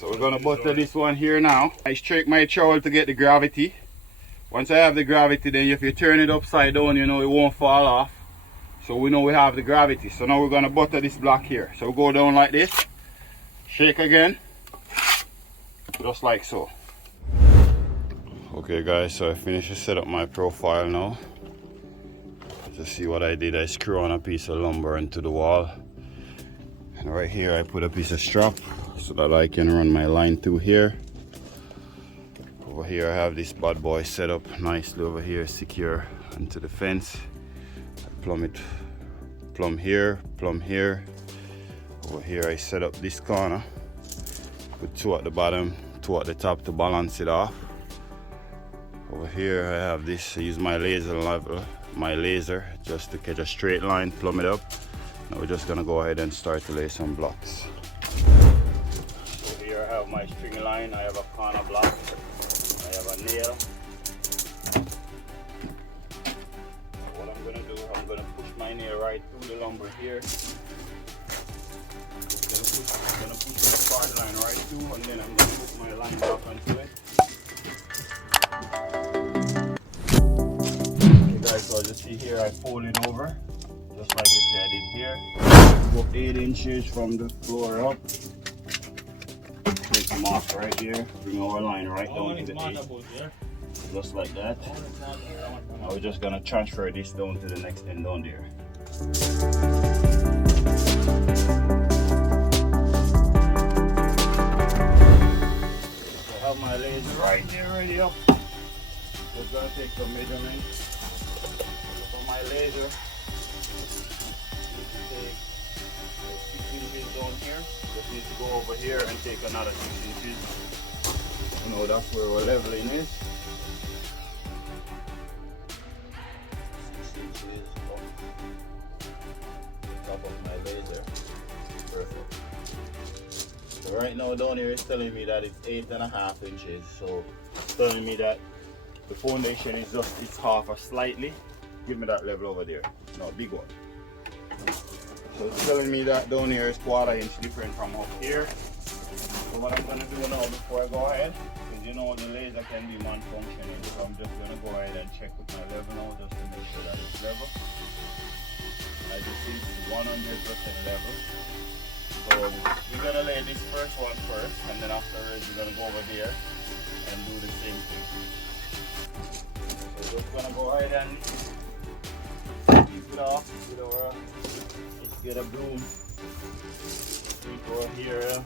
So we're gonna butter this one here now. I strike my trowel to get the gravity. Once I have the gravity, then if you turn it upside down, you know it won't fall off. So we know we have the gravity. So now we're gonna butter this block here. So we go down like this, shake again, just like so. Okay guys, so I finished to set up my profile now. To see what I did, I screw on a piece of lumber into the wall. And right here I put a piece of strap so that I can run my line through here. Over here I have this bad boy set up nicely over here, secure into the fence. I plumb here. Over here I set up this corner. Put two at the bottom, two at the top to balance it off. Over here I have this, I use my laser just to catch a straight line, plumb it up. Now we're just gonna go ahead and start to lay some blocks. So here I have my string line, I have a corner block, I have a nail. What I'm gonna do, I'm gonna push my nail right through the lumber here. I'm gonna push the start line right through, and then I'm gonna put my line back onto it. Okay guys, so as you see here, I fold it over. Just like I did here. Go 8 inches from the floor up. Take the mark right here. Bring our line right down to the 8. Just like that. Now we're just gonna transfer this down to the next end down there. So I have my laser right here ready up. Just gonna take some measurements from my laser. Take 6 inches down here. Just need to go over here and take another 6 inches. You know, that's where we're leveling is. 6 inches off the top of my laser. Perfect. So right now down here it's telling me that it's 8.5 inches. So it's telling me that the foundation is just, it's half or slightly. Give me that level over there. No, big one. So it's telling me that down here is 1/4 inch different from up here. So what I'm gonna do now before I go ahead, because you know the laser can be non-functioning, so I'm just gonna go ahead and check with my level now just to make sure that it's level. I just think it's 100% level. So we're gonna lay this first one first, and then afterwards we're gonna go over there and do the same thing. So just gonna go ahead and keep it off with our, let's get a broom. Over here.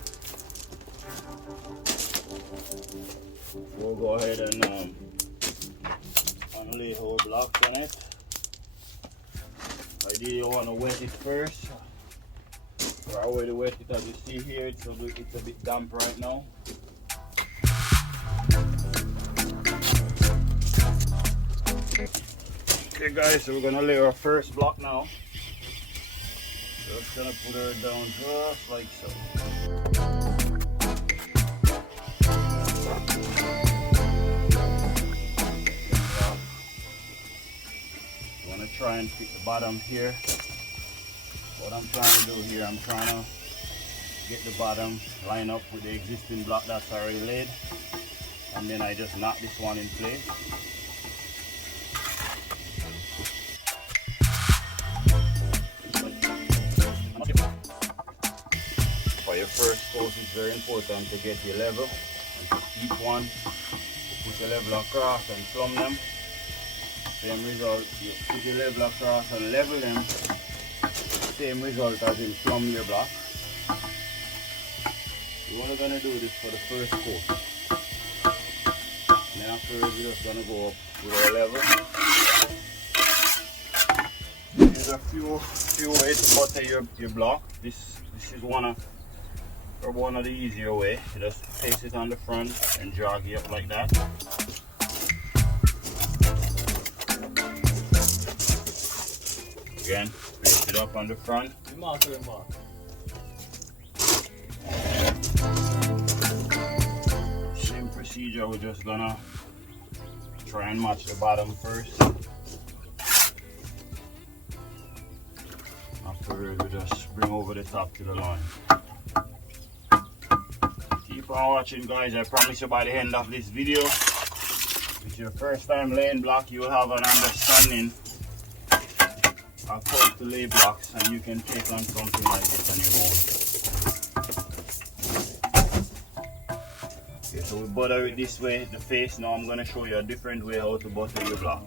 We'll go ahead and lay whole blocks on it. Ideally you want to wet it first. So I already wet it, as you see here, it's a bit damp right now. Okay guys, so we're gonna lay our first block now. Just gonna put her down just like so. I wanna try and fit the bottom here. What I'm trying to do here, I'm trying to get the bottom line up with the existing block that's already laid, and then I just knock this one in place. For your first coat, it's very important to get your level, and to keep one, put your level across and plumb them. Same result, you put your level across and level them. Same result as in plumb your block. We're only gonna do this for the first coat. And then afterwards we're just gonna go up with our level. There's a few ways to butter your block. This is one of the easier way. You just place it on the front and jog it up like that. Again, place it up on the front. Same procedure, we're just gonna try and match the bottom first. Afterwards, we just bring over the top to the line. Keep keep on watching, guys. I promise you by the end of this video, if it's your first time laying block, you'll have an understanding of how to lay blocks, and you can take on something like this on your own. Okay, so we butter it this way, the face. Now I'm going to show you a different way how to butter your block.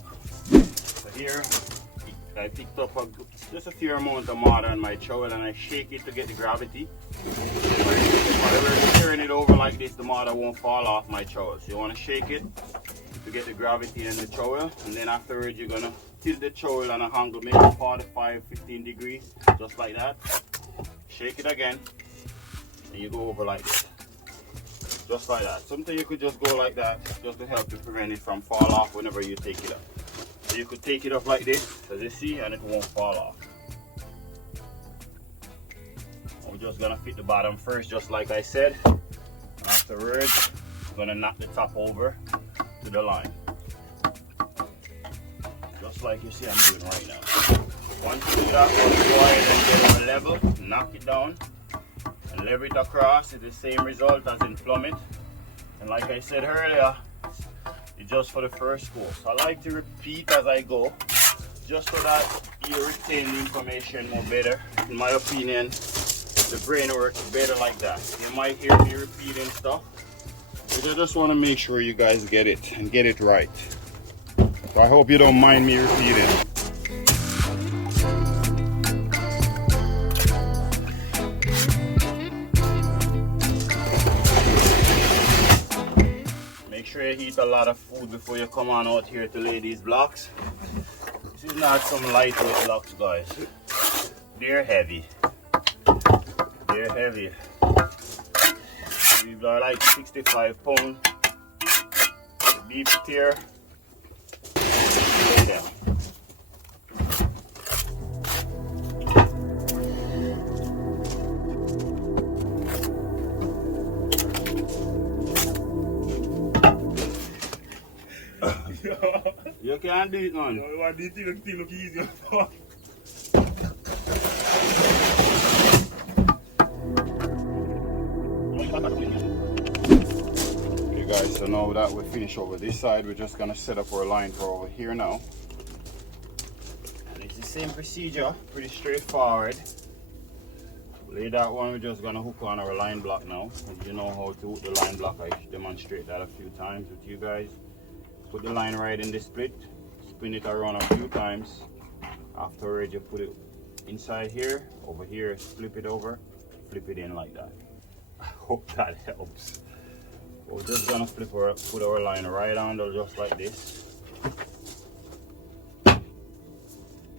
So here, I picked up just a few amount of mortar on my trowel, and I shake it to get the gravity. Whenever you're turning it over like this, the mortar won't fall off my trowel. So you want to shake it to get the gravity in the trowel, and then afterwards you're going to tilt the trowel on a angle maybe 45-15 degrees, just like that. Shake it again, and you go over like this, just like that. Sometimes you could just go like that, just to help you prevent it from fall off whenever you take it up. So you could take it up like this, as you see, and it won't fall off. We're just gonna fit the bottom first, just like I said. Afterwards, I'm gonna knock the top over to the line, just like you see I'm doing right now. Once you do that, we'll go ahead and get on a level, knock it down, and level it across. It's the same result as in plummet. And like I said earlier, it's just for the first course. I like to repeat as I go, just so that you retain the information more better. In my opinion, the brain works better like that. You might hear me repeating stuff, but I just want to make sure you guys get it and get it right. So I hope you don't mind me repeating. Make sure you eat a lot of food before you come on out here to lay these blocks. This is not some lightweight blocks, guys. They're heavy. They're heavy. These are like 65 pounds. Deep tier. Lay down. You can't do it, man. You want to do it look easier. Okay guys, so now that we finish over this side, we're just gonna set up our line for over here now. And it's the same procedure, pretty straightforward. Lay that one, we're just gonna hook on our line block now. And you know how to hook the line block, I demonstrate that a few times with you guys. Put the line right in the split, spin it around a few times. Afterwards you put it inside here, over here, flip it over, flip it in like that. I hope that helps. We're just gonna put our line right under just like this.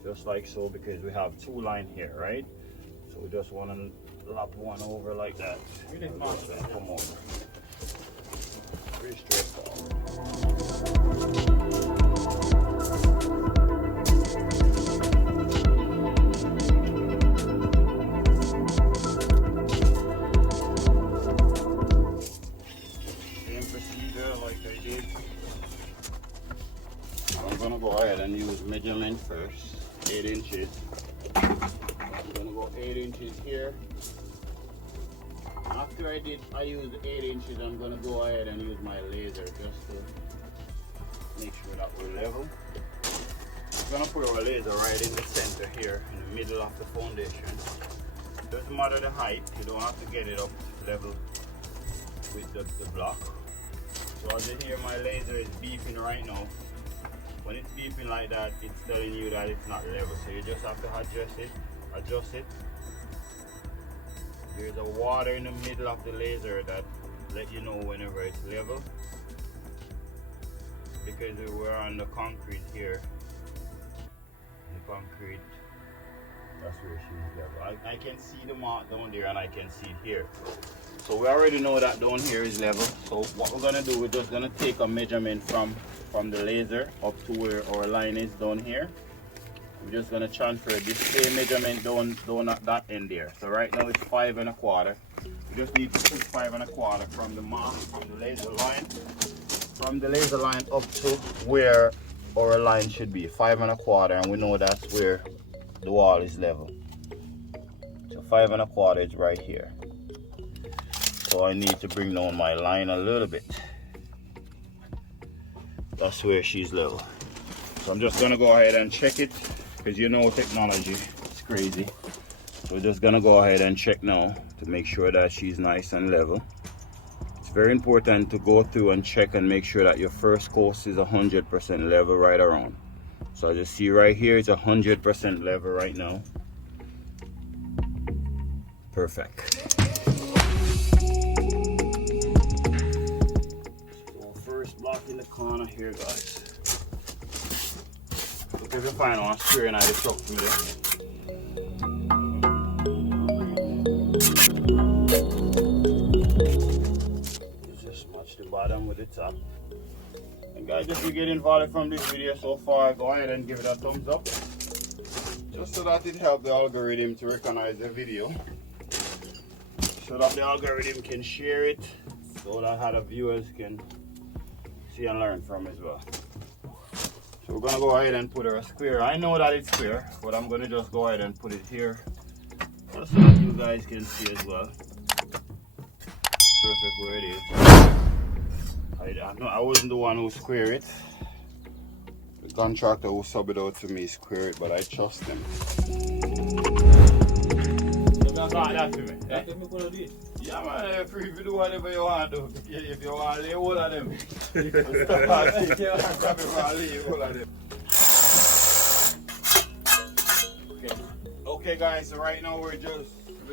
Just like so, because we have two lines here, right? So we just want to lap one over like that. Come over. Pretty straightforward. Go ahead and use measurement first, 8 inches. I'm gonna go 8 inches here. After I use 8 inches, I'm gonna go ahead and use my laser just to make sure that we're level. I'm gonna put our laser right in the center here, in the middle of the foundation. Doesn't matter the height, you don't have to get it up level with the block. So as you hear, my laser is beeping right now. When it's beeping like that, it's telling you that it's not level, so you just have to adjust it. There's a water in the middle of the laser that let you know whenever it's level, because we're on the concrete here. The concrete, that's where she's level. I can see the mark down there, and I can see it here. So we already know that down here is level. So what we're gonna do, we're just gonna take a measurement from the laser up to where our line is down here. We're just gonna transfer this same measurement down at that end there. So right now it's 5 1/4. We just need to put 5 1/4 from the mark, from the laser line up to where our line should be, 5 1/4, and we know that's where the wall is level. So 5 1/4 is right here. So I need to bring down my line a little bit. That's where she's level. So I'm just gonna go ahead and check it, because you know technology, it's crazy. So we're just gonna go ahead and check now to make sure that she's nice and level. It's very important to go through and check and make sure that your first course is 100% level right around. So as you see right here, it's 100% level right now. Perfect. So first block in the corner here, guys. Look if you find one square and I just tuck through there. Just match the bottom with the top. And guys, if you get involved from this video so far, go ahead and give it a thumbs up. Just so that it helps the algorithm to recognize the video. So that the algorithm can share it, so that other viewers can see and learn from as well. So we're gonna go ahead and put her a square. I know that it's square, but I'm gonna just go ahead and put it here, just so that you guys can see as well. Perfect where it is. I wasn't the one who squared it. The contractor who subbed it out to me squared it, but I trust him. That to me. Eh? Yeah, man, free to do whatever you want to do. If you want to lay all of them. Okay guys, so right now we're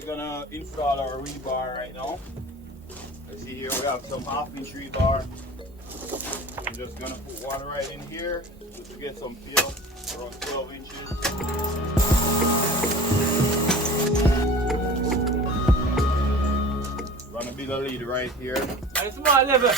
gonna install our rebar right now. Let's see here, we have some 1/2 inch rebar. I'm just gonna put water right in here just to get some feel, around 12 inches. Gonna be the lead right here. Nice small level.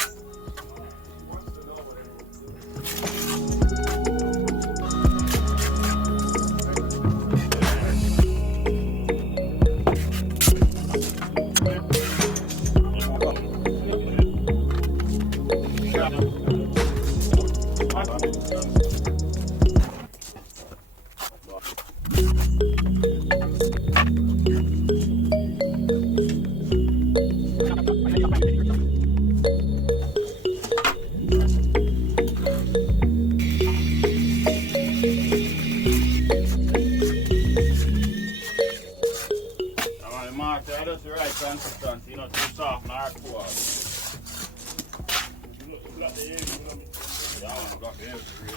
That's the right consistency, not too soft and hard to out. Yeah, I got the air for real.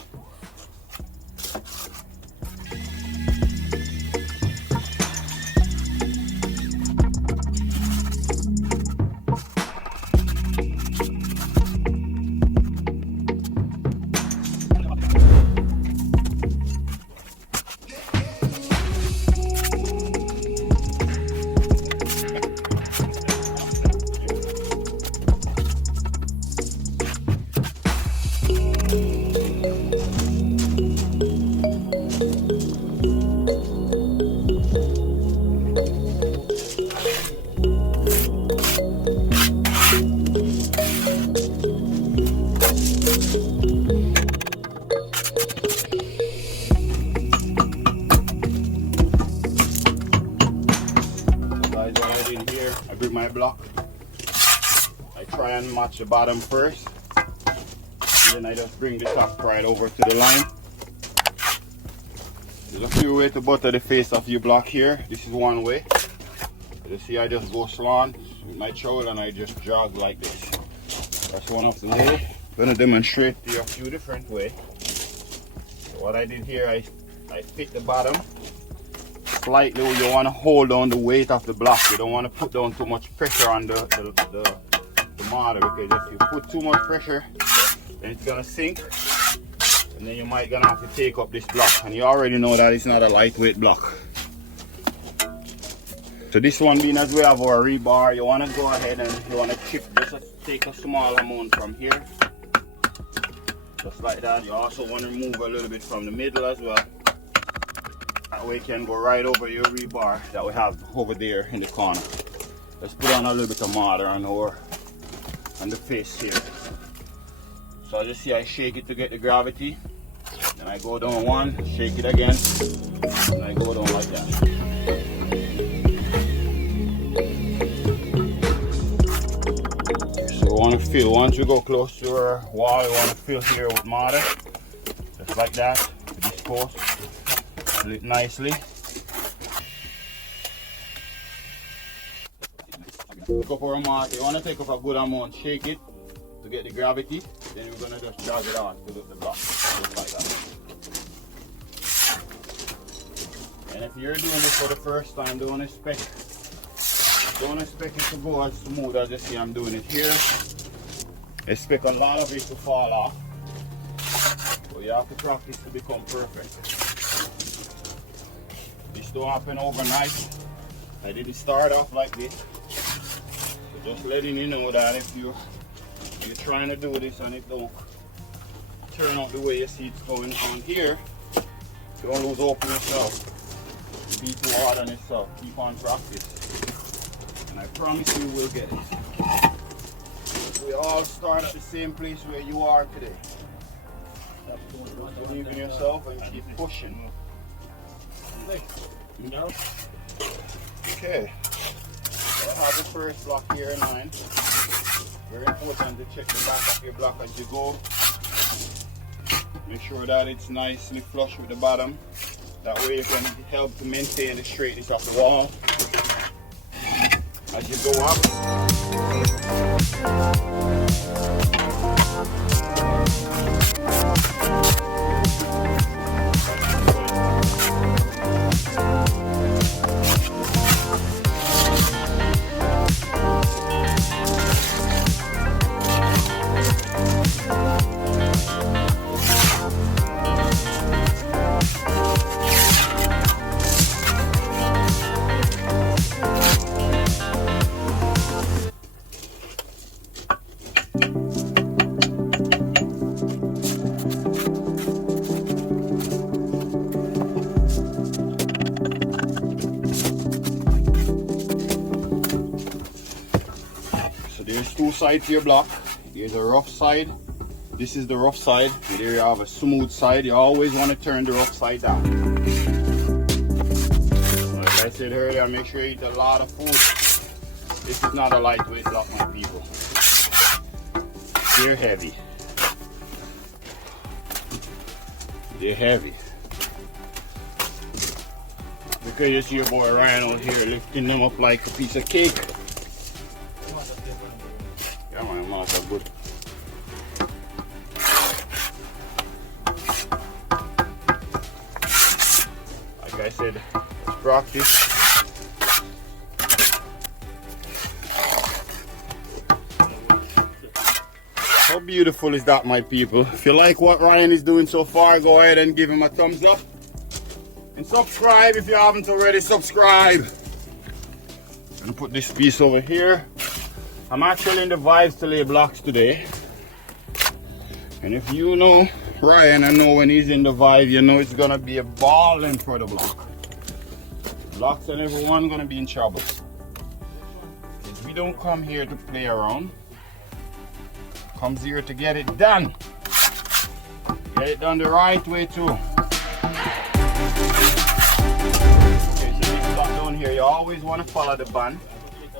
I bring my block. I try and match the bottom first, and then I just bring the top right over to the line. There's a few ways to butter the face of your block here. This is one way. You see, I just go slant with my trowel and I just jog like this. That's one of the ways. I'm going to demonstrate to you a few different ways. So what I did here, I fit the bottom slightly. You want to hold down the weight of the block. You don't want to put down too much pressure on the mortar, because if you put too much pressure, then it's gonna sink, and then you might gonna have to take up this block. And you already know that it's not a lightweight block. So this one being as we have our rebar, you want to go ahead and you want to chip, just take a small amount from here, just like that. You also want to remove a little bit from the middle as well. That way it can go right over your rebar that we have over there in the corner. Let's put on a little bit of mortar on the face here. So as you see, I shake it to get the gravity. Then I go down one, shake it again, and I go down like that. want to fill. Once we go close to our wall, we want to fill here with mortar. Just like that. With this post. Fill it nicely. Take up our mortar. You want to take up a good amount, shake it to get the gravity. Then we're going to just drag it out to the block. Just like that. And if you're doing this for the first time, don't expect it to go as smooth as you see I'm doing it here. Expect a lot of it to fall off. But you have to practice to become perfect. This don't happen overnight. I didn't start off like this. So just letting you know that if you're trying to do this and it don't turn out the way you see it's going on here, don't lose hope in yourself. Be too hard on yourself. Keep on practice. And I promise you will get it. We all start at the same place where you are today. Believe in yourself and keep pushing. Okay. So I have the first block here in line. Very important to check the back of your block as you go. Make sure that it's nicely flush with the bottom. That way you can help to maintain the straightness of the wall as you go up. There's two sides to your block. Here's a rough side. This is the rough side. And there you have a smooth side. You always want to turn the rough side down. Like I said earlier, make sure you eat a lot of food. This is not a lightweight block, my people. They're heavy. They're heavy. Because you see your boy Ryan out here lifting them up like a piece of cake. Yeah, my mouth are good. Like I said, practice. How beautiful is that, my people? If you like what Ryan is doing so far, go ahead and give him a thumbs up. And subscribe if you haven't already. Subscribe. I'm gonna put this piece over here. I'm actually in the vibes to lay blocks today. And if you know Ryan, I know when he's in the vibe, you know it's gonna be a balling for the block. Blocks and everyone gonna be in trouble. Because we don't come here to play around. Comes here to get it done. Get it done the right way too. Okay, so this block down here, you always want to follow the band.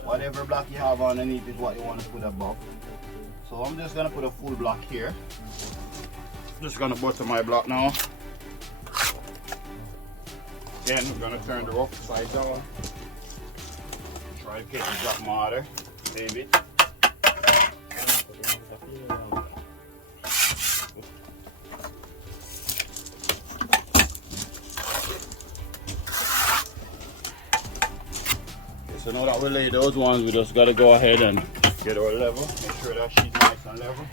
Whatever block you have underneath is what you want to put above. So I'm just gonna put a full block here. Just gonna butter my block now. Then we're gonna turn the rough side down. Try to catch the drop mortar, maybe. So now that we lay those ones, we just gotta go ahead and get our level. Make sure that she's nice and level.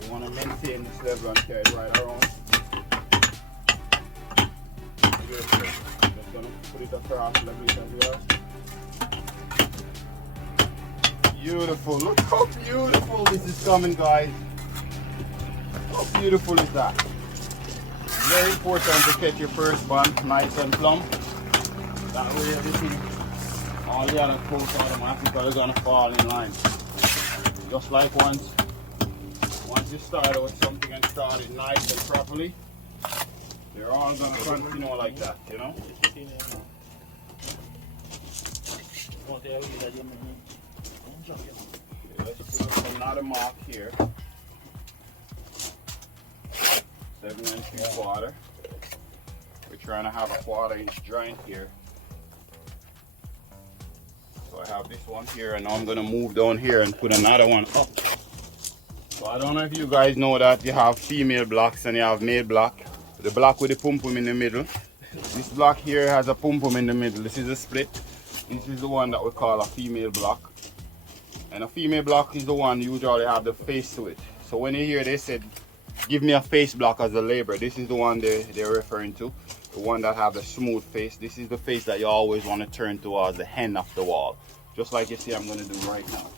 We want to maintain this level and carry it right around. Just gonna put it across level it as well. Beautiful. Look how beautiful this is coming, guys. How beautiful is that? Very important to catch your first band nice and plumb. That way everything, all the other coats automatically are gonna fall in line. Just like once you start with something and start it nice and properly, they're all gonna continue like that, you know? let's put another mark here. 7 3/4. We're trying to have a 1/4 inch joint here. So I have this one here, and now I'm gonna move down here and put another one up. So I don't know if you guys know that you have female blocks and you have male block. The block with the pum pum in the middle. This block here has a pum pum in the middle. This is a split. This is the one that we call a female block. And a female block is the one usually have the face to it. So when you hear they said, give me a face block as a labor, this is the one they're referring to. The one that have the smooth face. This is the face that you always want to turn towards the end of the wall. Just like you see I'm going to do right now.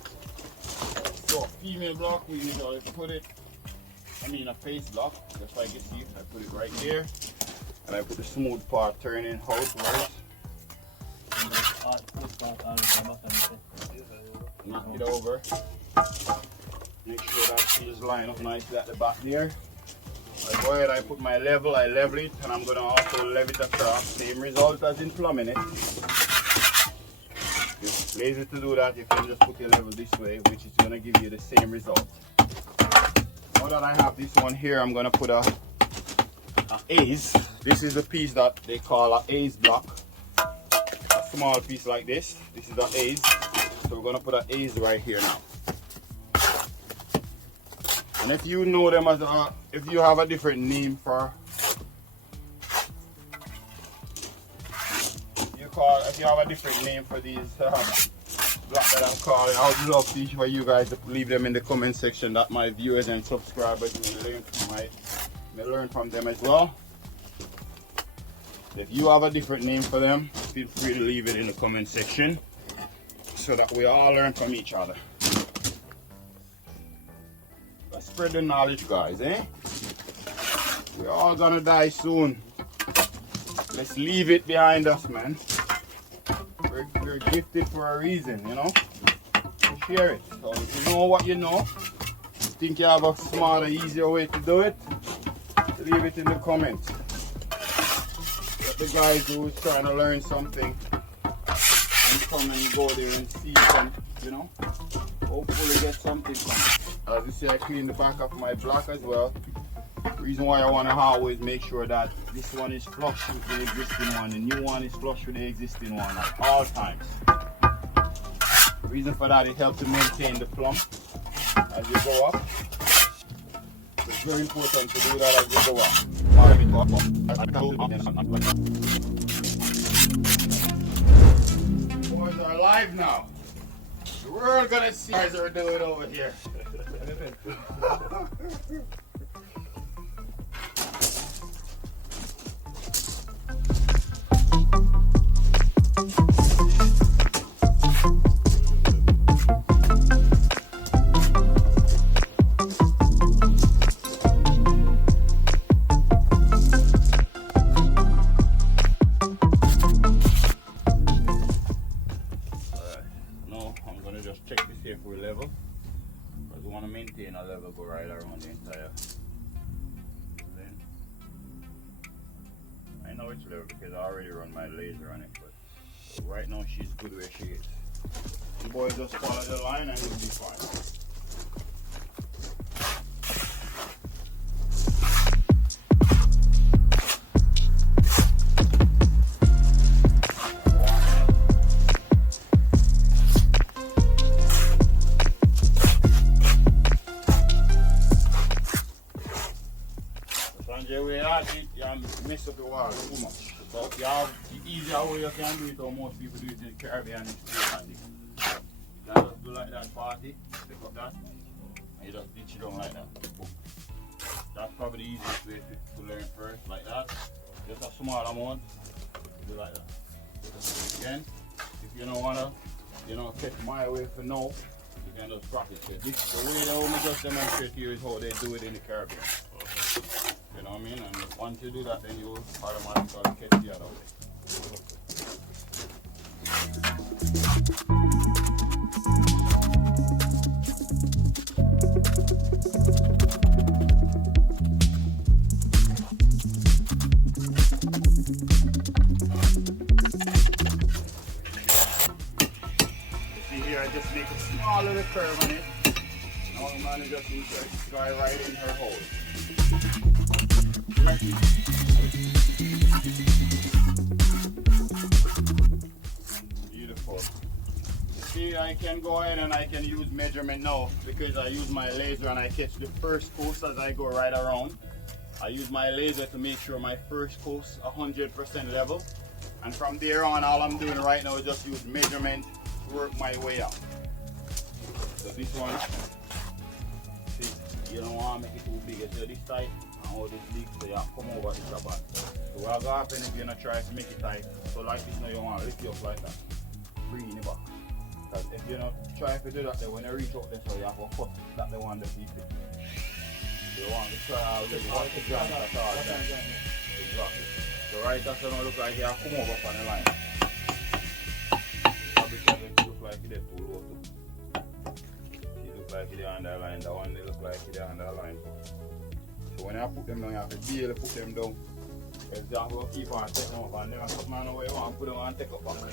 So female block, we usually put it, a face block, just like you see. I put it right here. And I put the smooth part turning outwards. Knock it over. Make sure that she's lined up nicely at the back there. I go ahead, I put my level, I level it, and I'm going to also level it across. Same result as in plumbing it. If you're lazy to do that, you can just put your level this way, which is going to give you the same result. Now that I have this one here, I'm going to put a ace. This is the piece that they call an ace block. A small piece like this. This is the ace. So we're going to put an ace right here now. And if you know them as if you have a different name for, if you have a different name for these blocks that I'm calling, I would love for you guys to leave them in the comment section, that my viewers and subscribers may learn from them as well. If you have a different name for them, feel free to leave it in the comment section so that we all learn from each other. Let's spread the knowledge, guys, eh? We're all gonna die soon. Let's leave it behind us, man. We're gifted for a reason, you know? Share it. So if you know what you know, think you have a smarter, easier way to do it, leave it in the comments. Let the guys who's trying to learn something and come and go there and see them, you know, hopefully get something from it. As you see, I clean the back of my block as well. The reason why I want to always make sure that this one is flush with the existing one, the new one is flush with the existing one at all times. The reason for that, it helps to maintain the plumb as you go up. It's very important to do that as you go up. Boys are alive now. The world gonna see what guys are doing over here. Maintain a level, go right around the entire length. I know it's level because I already run my laser on it, but right now she's good where she is. You boys just follow the line and you'll be fine. You mess up the wall too much. So you have the easier way you can do it, or most people do it in the Caribbean. You can just do like that party, pick up that, and you just ditch it down like that. That's probably the easiest way to learn first, like that. Just a small amount, do like that. Again, if you don't wanna, take my way for now, you can just practice it. The way they only just demonstrate here is how they do it in the Caribbean. You know what I mean? And once you do that, then you automatically get the other way. see here, I just make a small little curve on it. Now the man is just insert this guy right in her hole. Beautiful. See, I can go ahead and I can use measurement now because I use my laser and I catch the first course as I go right around. I use my laser to make sure my first course 100% level. And from there on, all I'm doing right now is just use measurement to work my way up. So this one, see, you don't want to make it too big. It's this tight and all this big, so you have to come over the top. So what will happen if you're not trying to make it tight, so like this now you want to lift it up like that. Bring it back. Because if you're not trying to do that, then when you reach out there, so you have to cut that the one that you fit. You want to try out the one to join at all. Exactly. So right after it look like you have to come over on the line. Because it look like it is too low too. It look like it is on the line, the one they look like it is on the line. So when I put them down, you have to be able to put them down. Because you have to keep on taking them up and then come on away, you want to put them on and take up on them.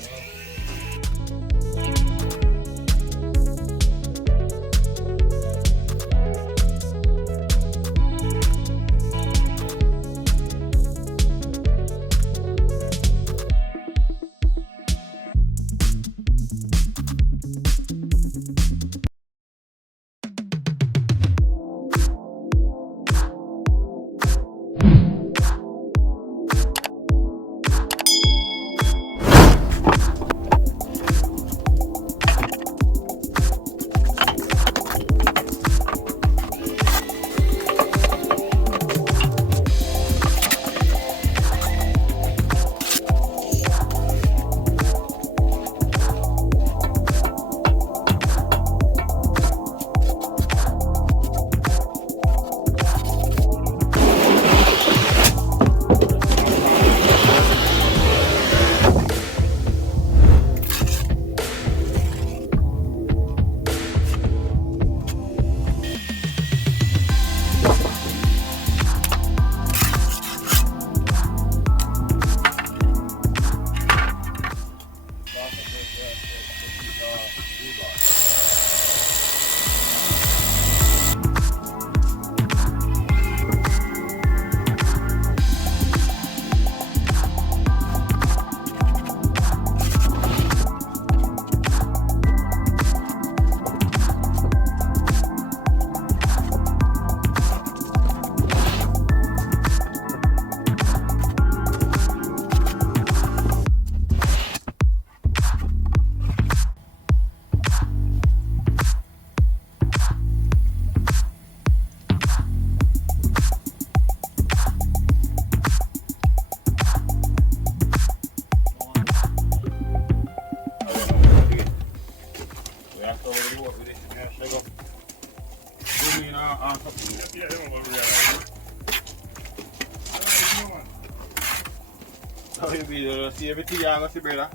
How you be see everything you have to see, brother?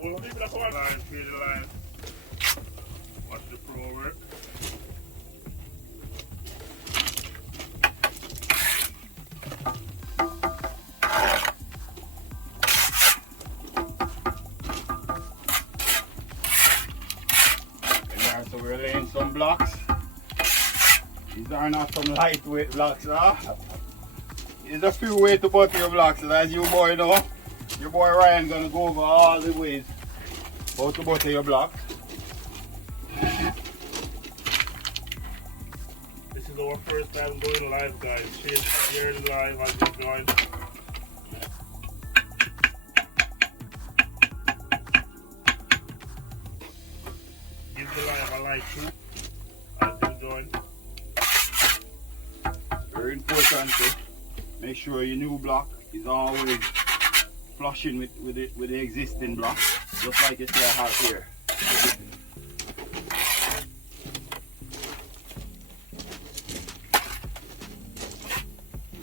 We'll leave it up one line, feel the line. Watch the pro work. So we're laying some blocks. These are not some lightweight blocks, huh? There's a few ways to put your blocks, and as you boy know, your boy Ryan gonna go over all the ways how to butter your blocks. This is our first time going live, guys. Share the live as you join. Give the live a like too as you join. Very important to make sure your new block is always flushing with the existing block, just like you see I have here.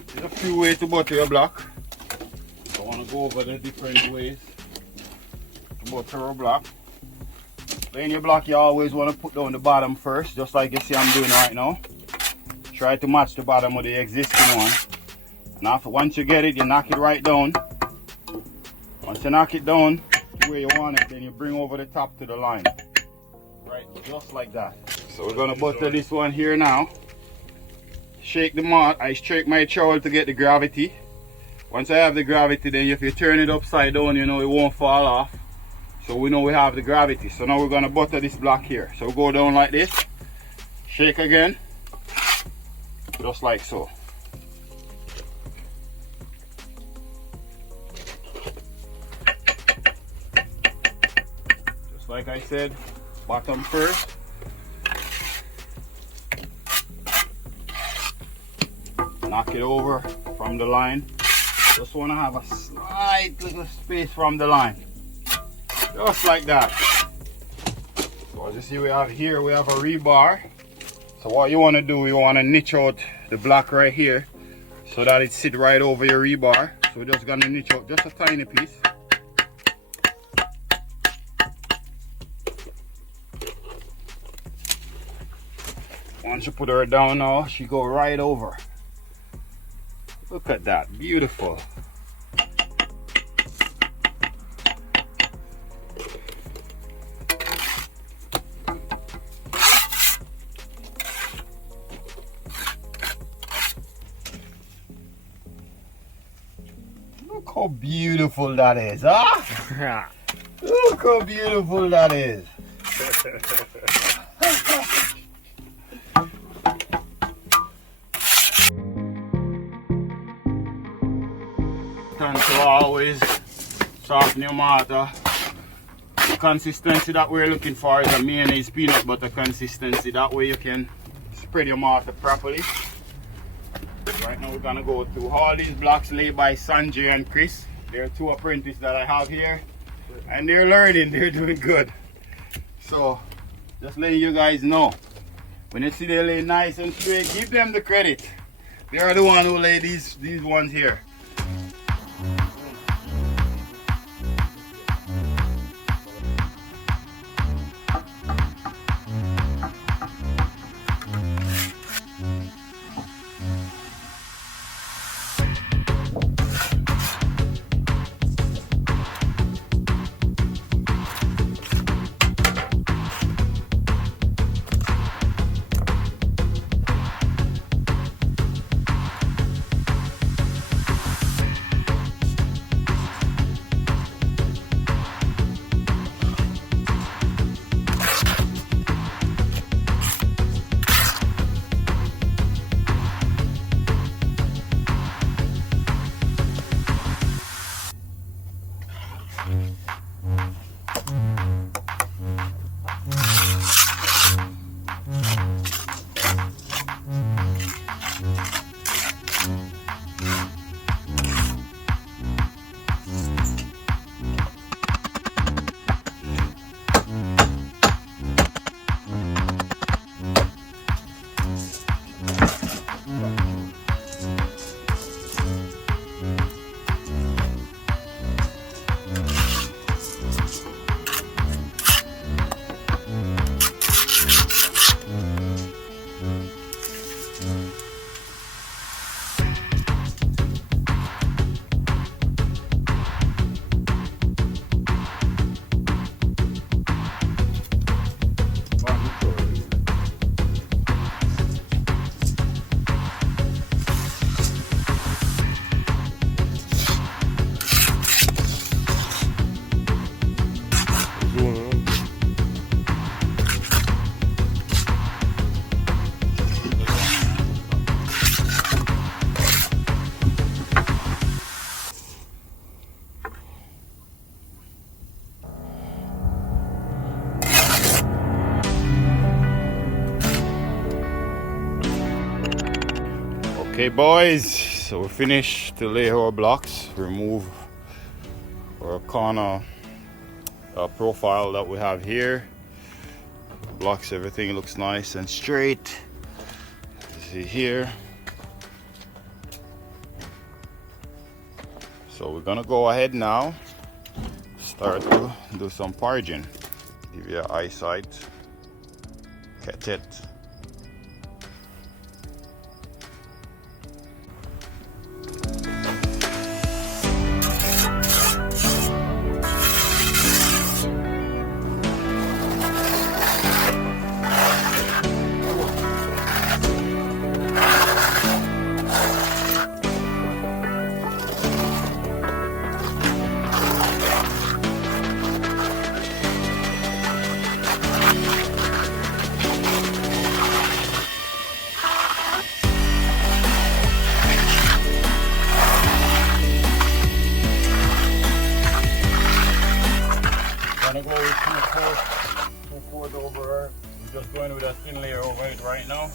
There's a few ways to butter your block. I want to go over the different ways to butter a block. Laying your block, you always want to put down the bottom first, just like you see I'm doing right now. Try to match the bottom of the existing one. And after once you get it, you knock it right down. Once you knock it down to where you want it, then you bring over the top to the line. Right, just like that. So we're gonna butter this one here now. Shake the malt. I shake my trowel to get the gravity. Once I have the gravity, then if you turn it upside down, you know it won't fall off. So we know we have the gravity. So now we're gonna butter this block here. So go down like this, shake again, just like so. Just like I said, bottom first. Knock it over from the line. Just want to have a slight little space from the line. Just like that. So as you see, we have here, we have a rebar. So what you want to do, you want to niche out the block right here so that it sit right over your rebar. So we're just going to niche out just a tiny piece. Once you put her down now, she go right over. Look at that, beautiful. Look how beautiful that is, huh? Look how beautiful that is. To always soften your mortar. The consistency that we're looking for is a mayonnaise peanut butter consistency. That way you can spread your mortar properly. Right now we're gonna go through all these blocks laid by Sanjay and Chris. They're two apprentices that I have here, and they're learning. They're doing good. So just letting you guys know, when you see they lay nice and straight, give them the credit. They are the one who lay these ones here. Okay boys, so we finished to lay our blocks, remove our corner profile that we have here. Blocks, everything looks nice and straight. See here. So we're gonna go ahead now, start to do some porging. Give you eyesight, catch it. two coats over her. We're just going with a thin layer over it right now.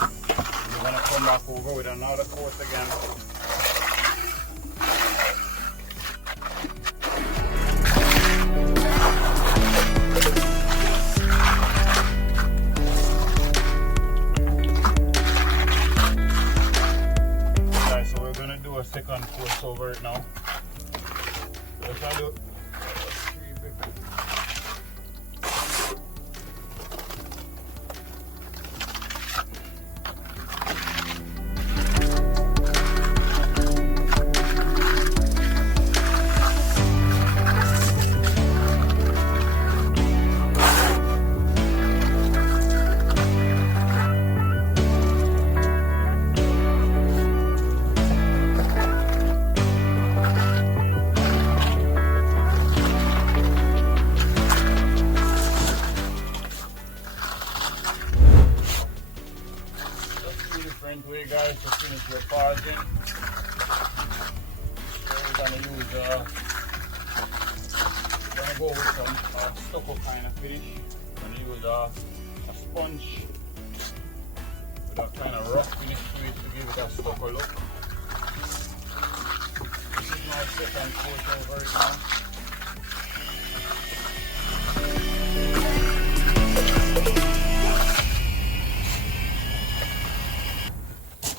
We're gonna come back over with another coat again. Alright, so we're gonna do a second coat over it now. Let's do different way, guys, to finish your parting. So we're gonna use we're gonna go with some stucco kind of finish. We're gonna use a sponge with a kind of rough finish to it to give it a stucco look. This is my second coat over it now.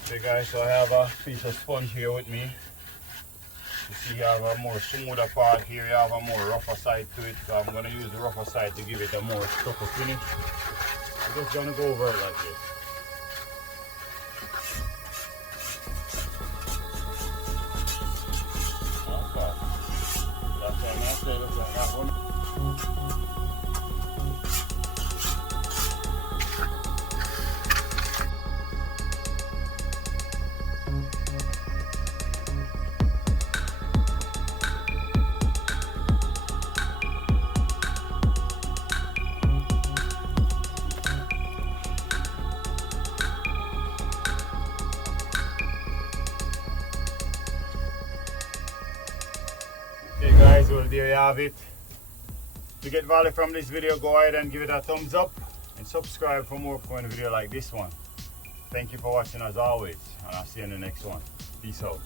Okay guys, so I have a piece of sponge here with me. You see you have a more smoother part here, you have a more rougher side to it. So I'm going to use the rougher side to give it a more stucco finish. I'm just going to go over it like this. Okay. That's it, that's it, that's it. That one. Okay guys, well there you have it. If you get value from this video, go ahead and give it a thumbs up and subscribe for more kind of video like this one. Thank you for watching as always, and I'll see you in the next one. Peace out.